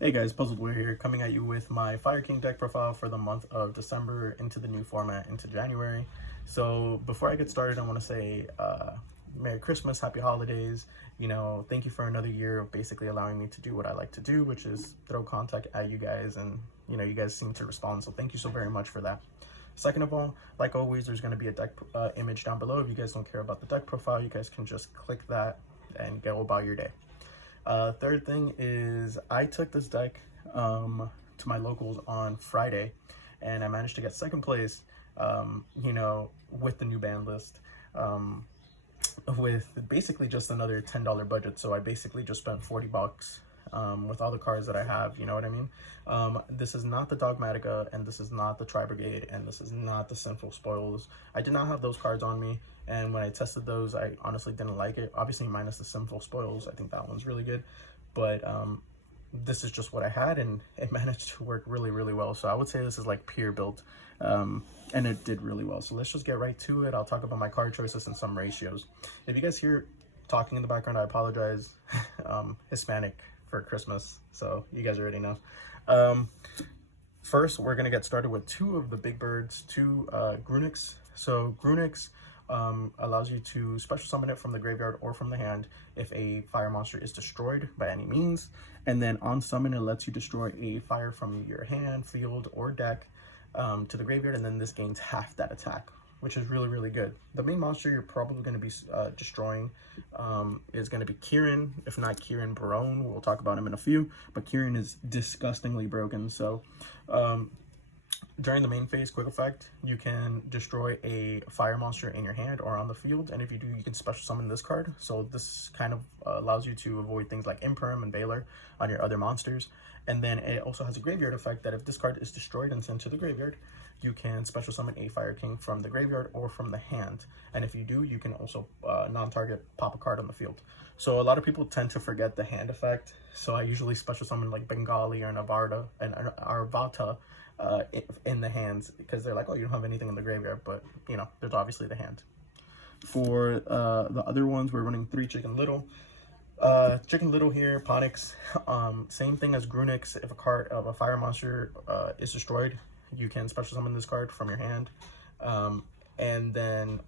Hey guys, Puzzled Warrior here, coming at you with my Fire King deck profile for the month of December into the new format into January. So before I get started, I want to say Merry Christmas, Happy Holidays. Thank you for another year of basically allowing me to do what I like to do, which is throw content at you guys, and you guys seem to respond. So thank you so very much for that. Second of all, like always, there's going to be a deck image down below. If you guys don't care about the deck profile, you guys can just click that and go about your day. Third thing is I took this deck to my locals on Friday, and I managed to get second place, with the new band list, with basically just another $10 budget. So I basically just spent 40 bucks with all the cards that I have, you know what I mean? This is not the Dogmatica, and this is not the Tri Brigade, and this is not the Sinful Spoils. I did not have those cards on me, and when I tested those, I honestly didn't like it. Obviously, minus the Sinful Spoils, I think that one's really good, but this is just what I had, and it managed to work really, really well. So I would say this is like peer built, and it did really well. So let's just get right to it. I'll talk about my card choices and some ratios. If you guys hear talking in the background, I apologize. Hispanic for Christmas, so you guys already know. First, we're gonna get started with two of the big birds, two Grunix. So Grunix allows you to special summon it from the graveyard or from the hand if a fire monster is destroyed by any means, and then on summon it lets you destroy a fire from your hand, field, or deck to the graveyard, and then this gains half that attack, which is really, really good. The main monster you're probably going to be destroying is going to be Kirin, if not Kirin Barone. We'll talk about him in a few, but Kirin is disgustingly broken. So during the main phase, quick effect, you can destroy a fire monster in your hand or on the field, and if you do, you can special summon this card. So this kind of allows you to avoid things like Imperm and Baylor on your other monsters. And then it also has a graveyard effect that if this card is destroyed and sent to the graveyard, you can special summon a Fire King from the graveyard or from the hand. And if you do, you can also non-target pop a card on the field. So a lot of people tend to forget the hand effect. So I usually special summon like Bengali or Navarta and Arvata in the hands, because they're like, oh, you don't have anything in the graveyard, but there's obviously the hand. For the other ones, we're running 3 Chicken Little. Chicken Little here, Ponix, same thing as Grunix. If a card of a fire monster is destroyed, you can special summon this card from your hand, and then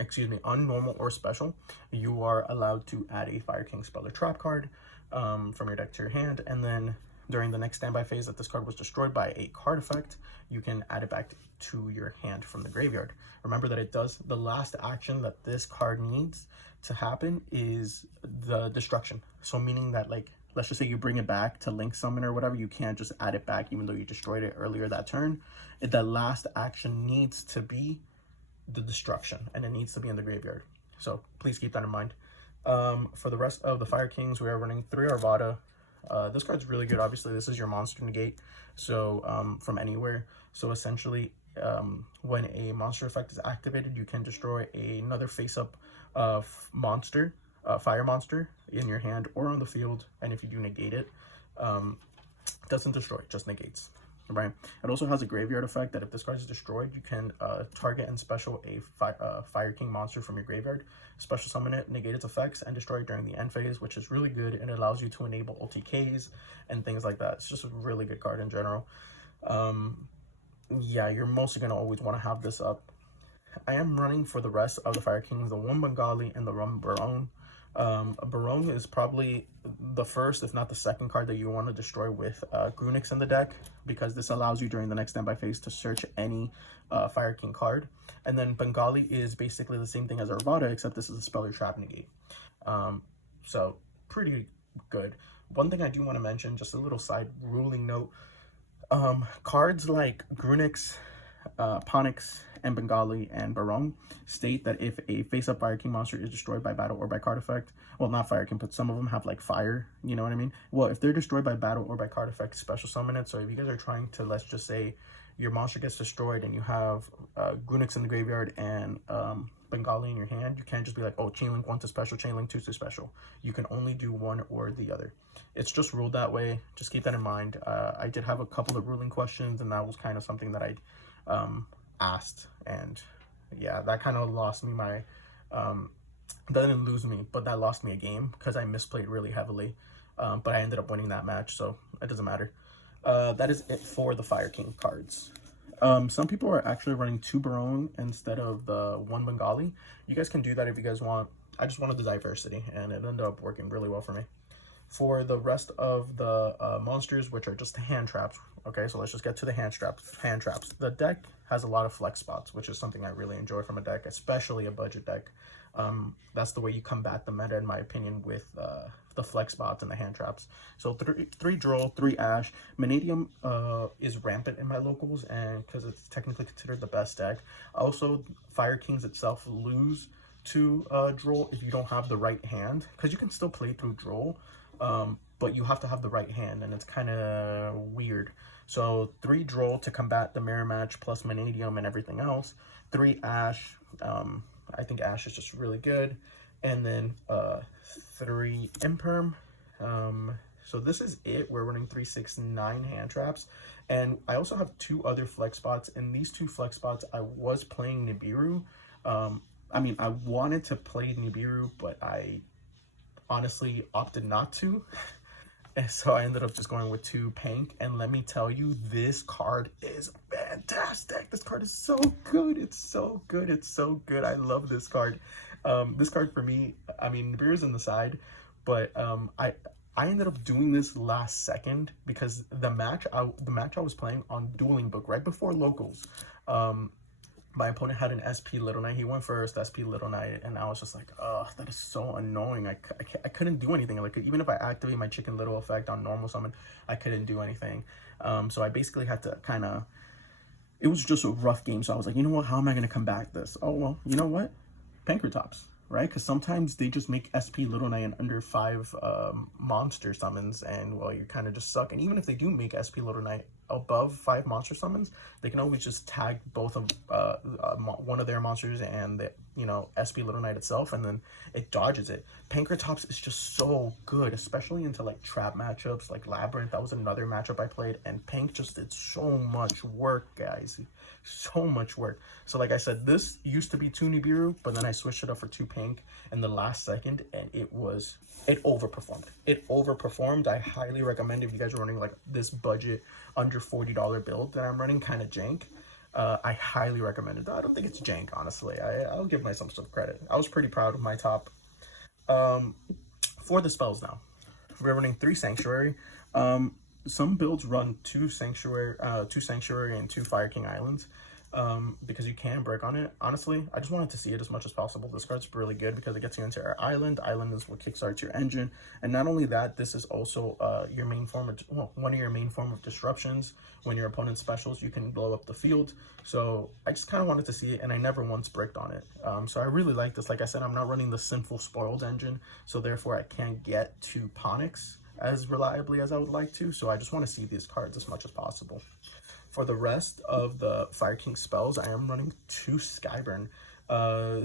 excuse me, on normal or special, you are allowed to add a Fire King spell or trap card from your deck to your hand, and then during the next standby phase that this card was destroyed by a card effect, you can add it back to your hand from the graveyard. Remember that it does, the last action that this card needs to happen is the destruction. So meaning that, like, let's just say you bring it back to link summon or whatever, you can't just add it back even though you destroyed it earlier that turn. The last action needs to be the destruction, and it needs to be in the graveyard. So please keep that in mind. For the rest of the Fire Kings, we are running 3 Arvada. This card's really good. Obviously, this is your monster negate, so from anywhere. So essentially, when a monster effect is activated, you can destroy another face-up monster, fire monster in your hand or on the field, and if you do negate it, doesn't destroy, just negates. Right. It also has a graveyard effect that if this card is destroyed, you can target and special a Fire King monster from your graveyard, special summon it, negate its effects, and destroy it during the end phase, which is really good, and it allows you to enable OTKs and things like that. It's just a really good card in general. Yeah, you're mostly going to always want to have this up. I am running for the rest of the Fire Kings, the one Bengali and the one Barone. Barone is probably the first, if not the second card that you want to destroy with Grunix in the deck, because this allows you during the next standby phase to search any Fire King card. And then Bengali is basically the same thing as Arvada, except this is a spell or trap negate. So pretty good. One thing I do want to mention, just a little side ruling note, cards like Grunix, Ponix, and Bengali and Barong state that if a face-up Fire King monster is destroyed by battle or by card effect, well, not Fire King, but some of them have like fire, you know what I mean? Well, if they're destroyed by battle or by card effect, special summon it. So if you guys are trying to, let's just say your monster gets destroyed and you have Grunix in the graveyard and Bengali in your hand, you can't just be like, oh, Chainlink 1 to special, Chainlink 2 to special. You can only do one or the other. It's just ruled that way. Just keep that in mind. I did have a couple of ruling questions, and that was kind of something that I asked, and yeah, that kind of lost me my that didn't lose me, but that lost me a game because I misplayed really heavily. but I ended up winning that match, so it doesn't matter. That is it for the Fire King cards. Some people are actually running 2 Barone instead of the 1 Bengali. You guys can do that if you guys want. I just wanted the diversity, and it ended up working really well for me. For the rest of the monsters, which are just hand traps, okay, so let's just get to the hand traps. The deck has a lot of flex spots, which is something I really enjoy from a deck, especially a budget deck. That's the way you combat the meta, in my opinion, with the flex spots and the hand traps. So 3 Droll, 3 Ash. Mannadium is rampant in my locals, and because it's technically considered the best deck. Also, Fire Kings itself lose to Droll if you don't have the right hand, because you can still play through Droll, but you have to have the right hand, and it's kind of weird. So 3 Droll to combat the mirror match plus Mannadium and everything else. 3 Ash. I think Ash is just really good. And then 3 Imperm. So this is it. We're running 3, 6, 9 hand traps. And I also have 2 other flex spots. In these 2 flex spots, I was playing Nibiru. I mean, I wanted to play Nibiru, but I honestly opted not to. And so I ended up just going with 2 Pank, and let me tell you, this card is fantastic. This card is so good. It's so good. It's so good. I love this card. This card for me, I mean, Nibiru's in the side, but I ended up doing this last second because the match I was playing on Dueling Book right before locals, my opponent had an SP Little Knight. He went first, SP Little Knight, and I was just like, oh, that is so annoying. I couldn't do anything. Like, even if I activate my Chicken Little effect on normal summon, I couldn't do anything. So I basically had to kind of, it was just a rough game. So I was like, you know what, how am I going to combat this? Oh, well, you know what? Pankratops, right? Because sometimes they just make SP Little Knight in under 5 monster summons, and, well, you kind of just suck. And even if they do make SP Little Knight above 5 monster summons, they can always just tag both of one of their monsters and the, you know, SP Little Knight itself, and then it dodges it. Pankratops is just so good, especially into like trap matchups like Labyrinth. That was another matchup I played, and Pank just did so much work, guys. So much work. So like I said, this used to be 2 Nibiru, but then I switched it up for 2 Pank in the last second, and it overperformed. It overperformed. I highly recommend, if you guys are running like this budget under $40 build that I'm running, kind of jank, I highly recommend it. I don't think it's jank, honestly. I'll give myself some credit. I was pretty proud of my top. For the spells now, we're running 3 Sanctuary. Some builds run 2 Sanctuary and 2 Fire King Islands, because you can break on it. Honestly, I just wanted to see it as much as possible. This card's really good because it gets you into our island. Island is what kickstarts your engine, and not only that, this is also your main form of, well, one of your main form of disruptions. When your opponent's specials, you can blow up the field. So I just kind of wanted to see it, and I never once bricked on it. So I really like this. Like I said, I'm not running the Sinful Spoiled engine, so therefore I can't get to Ponix as reliably as I would like to. So I just want to see these cards as much as possible. For the rest of the Fire King spells, I am running 2 Skyburn.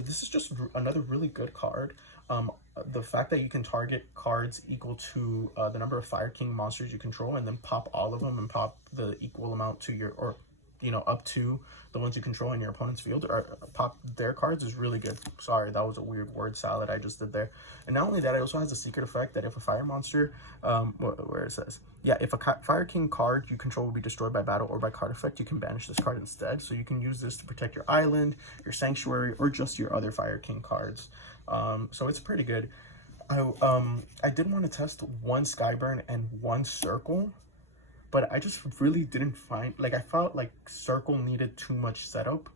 This is just another really good card. The fact that you can target cards equal to the number of Fire King monsters you control, and then pop all of them and pop the equal amount to your, or, you know, up to the ones you control in your opponent's field, or pop their cards, is really good. Sorry, that was a weird word salad I just did there. And not only that, it also has a secret effect that if a fire monster, where it says, yeah, if a Fire King card you control will be destroyed by battle or by card effect, you can banish this card instead. So you can use this to protect your island, your sanctuary, or just your other Fire King cards. So it's pretty good. I did want to test 1 Skyburn and 1 Circle, but I just really didn't find, like, I felt like Circle needed too much setup,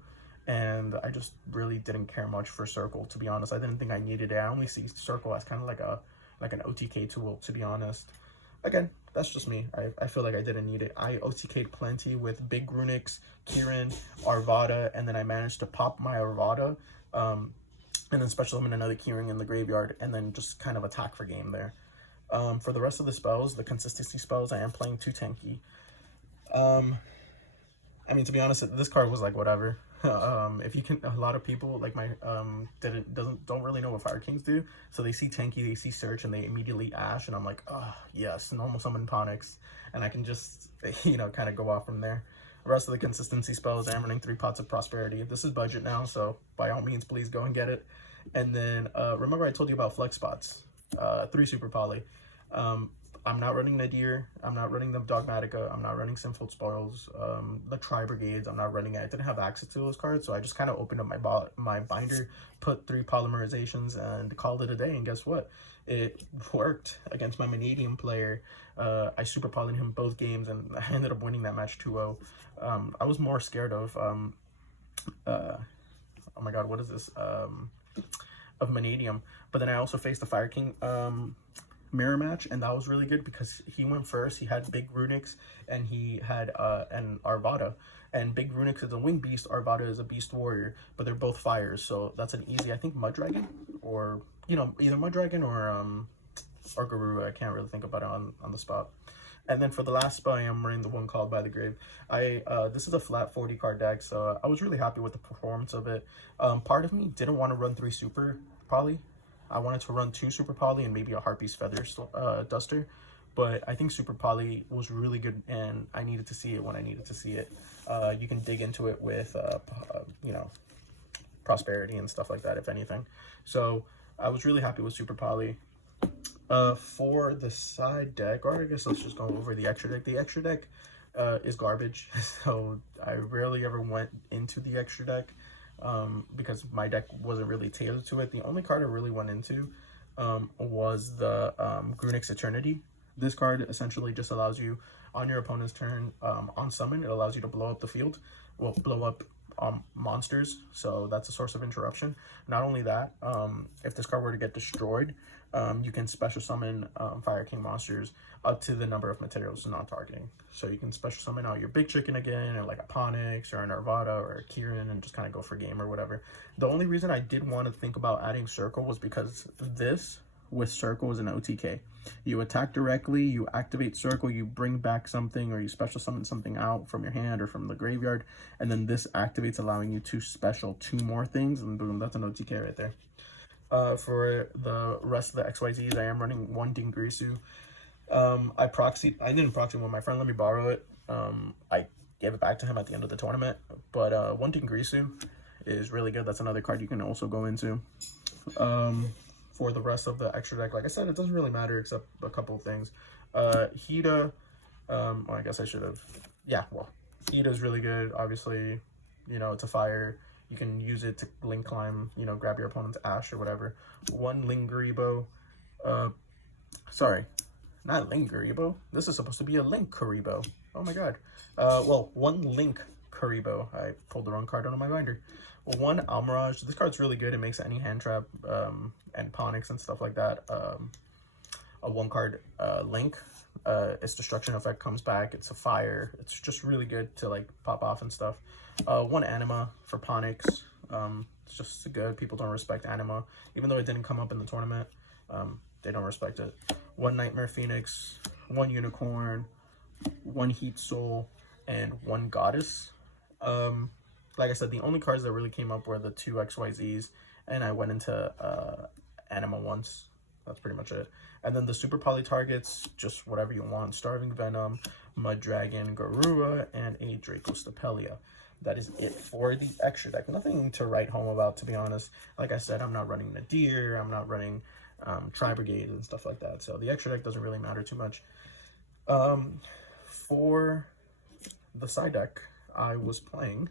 and I just really didn't care much for Circle, to be honest. I didn't think I needed it. I only see Circle as kind of like an OTK tool, to be honest. Again, that's just me. I feel like I didn't need it. I OTK'd plenty with Big Grunix, Kirin, Arvada, and then I managed to pop my Arvada, and then special summon another Keyring in the graveyard, and then just kind of attack for game there. For the rest of the spells, the consistency spells, I am playing 2 Tenki. I mean, to be honest, this card was like whatever. If you can, a lot of people like my don't really know what Fire Kings do, so they see Tenki, they see Search, and they immediately Ash, and I'm like, oh yes, normal summon Ponix, and I can just, you know, kind of go off from there. The rest of the consistency spells, I'm running 3 Pots of Prosperity. This is budget now, so by all means, please go and get it. And then remember I told you about flex spots, 3 Super Poly. I'm not running Nadir. I'm not running the Dogmatica. I'm not running Sinful Spoils. The Tri Brigades. I'm not running it. I didn't have access to those cards, so I just kind of opened up my binder, put 3 polymerizations, and called it a day. And guess what? It worked against my Vanadium player. I super polyed him both games, and I ended up winning that match 2-0. I was more scared of oh my god, what is this? Of Vanadium, but then I also faced the Fire King mirror match, and that was really good because he went first. He had Big Runix and he had an Arvada, and Big Runix is a Wind Beast, Arvada is a Beast Warrior, but they're both fires, so that's an easy, I think, Mud Dragon, or either Mud Dragon or Garura. I can't really think about it on the spot. And then for the last spell, I am running the one called By the Grave. This is a flat 40 card deck, so I was really happy with the performance of it. Part of me didn't want to run 3 Super Poly. I wanted to run 2 Super Poly and maybe a Harpy's Feather Duster. But I think Super Poly was really good, and I needed to see it when I needed to see it. You can dig into it with, Prosperity and stuff like that, if anything. So I was really happy with Super Poly. For the side deck, or I guess let's just go over the extra deck. The extra deck is garbage, so I rarely ever went into the extra deck because my deck wasn't really tailored to it. The only card I really went into was the Grunix Eternity. This card essentially just allows you, on your opponent's turn, on summon, it allows you to blow up the field, well, blow up monsters, so that's a source of interruption. Not only that, if this card were to get destroyed, you can special summon Fire King monsters up to the number of materials non-targeting. So you can special summon out your Big Chicken again, or like a Ponix, or an Arvada, or a Kieran, and just kind of go for game or whatever. The only reason I did want to think about adding Circle was because this, with Circle, is an OTK. You attack directly, you activate Circle, you bring back something, or you special summon something out from your hand or from the graveyard, and then this activates, allowing you to special 2 more things, and boom, that's an OTK right there. For the rest of the XYZs, I am running 1 Dingirisu. I didn't proxy one. My friend let me borrow it. I gave it back to him at the end of the tournament. But 1 Dingirisu is really good. That's another card you can also go into. For the rest of the extra deck, like I said, it doesn't really matter except a couple of things. Hida, well, I guess I should have, yeah, well, Hida is really good. Obviously, it's a fire. You can use it to link climb, grab your opponent's Ash or whatever. 1 Lingaribo. Sorry, not Lingaribo. This is supposed to be a Link Karibo. Oh my god. Well, 1 Link Karibo. I pulled the wrong card out of my binder. 1 Almirage. This card's really good. It makes any hand trap and Ponix and stuff like that. A 1 card Link. Its destruction effect comes back. It's a fire. It's just really good to like pop off and stuff. 1 Anima for Ponix. It's just good. People don't respect Anima, even though it didn't come up in the tournament. They don't respect it. 1 Nightmare Phoenix, 1 Unicorn, 1 Heat Soul, and 1 Goddess. Like I said, the only cards that really came up were the 2 XYZs, and I went into Anima once. That's pretty much it. And then the Super Poly targets, just whatever you want. Starving Venom, Mud Dragon, Garura, and a Draco Stapelia. That is it for the extra deck. Nothing to write home about, to be honest. Like I said, I'm not running Nadir. I'm not running Tri Brigade and stuff like that. So the extra deck doesn't really matter too much. For the side deck, I was playing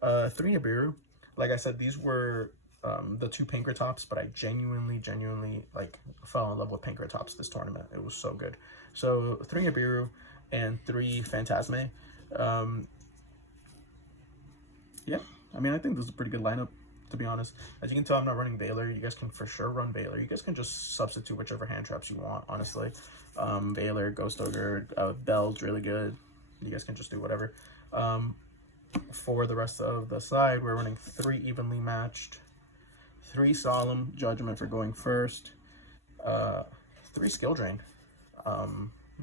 3 Nibiru. Like I said, these were the 2 Pankratops, but I genuinely like fell in love with Pankratops this tournament. It was so good. So 3 Nibiru and 3 Phantasme. Yeah, I mean, I think this is a pretty good lineup, to be honest. As you can tell, I'm not running Veiler. You guys can for sure run Veiler. You guys can just substitute whichever hand traps you want, honestly. Veiler, Ghost Ogre, Bell's really good. You guys can just do whatever. For the rest of the side, we're running 3 evenly matched, 3 Solemn Judgment for going first, 3 Skill Drain.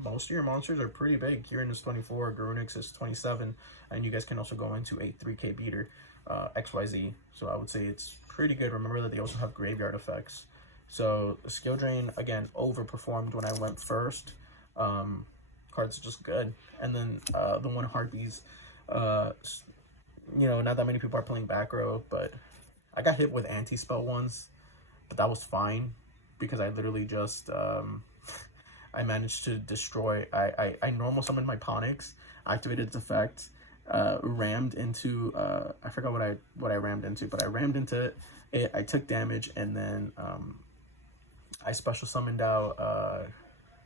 Most of your monsters are pretty big. Kieran is 24, Grunix is 27, and you guys can also go into a 3k beater, XYZ. So I would say it's pretty good. Remember that they also have graveyard effects. So Skill Drain, again, overperformed when I went first. Cards are just good. And then the 1 Harpies, not that many people are playing back row, but I got hit with anti-spell once, but that was fine because I literally just I managed to destroy. I normal summoned my Ponix, activated its effect, rammed into. I forgot what I rammed into, but I rammed into it. I took damage, and then I special summoned out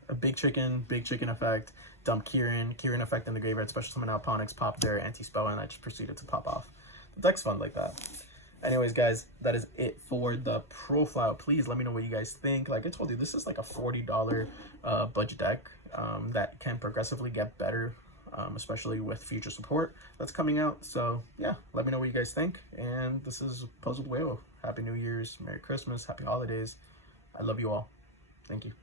a big chicken effect, dump Kieran effect in the graveyard, special summon out Ponix, pop their anti-spell, and I just proceeded to pop off. The deck's fun like that. Anyways, guys, that is it for the profile. Please let me know what you guys think. Like I told you, this is like a $40 budget deck that can progressively get better, especially with future support that's coming out. So yeah, let me know what you guys think. And this is Puzzled Whale. Happy New Year's, Merry Christmas, Happy Holidays. I love you all. Thank you.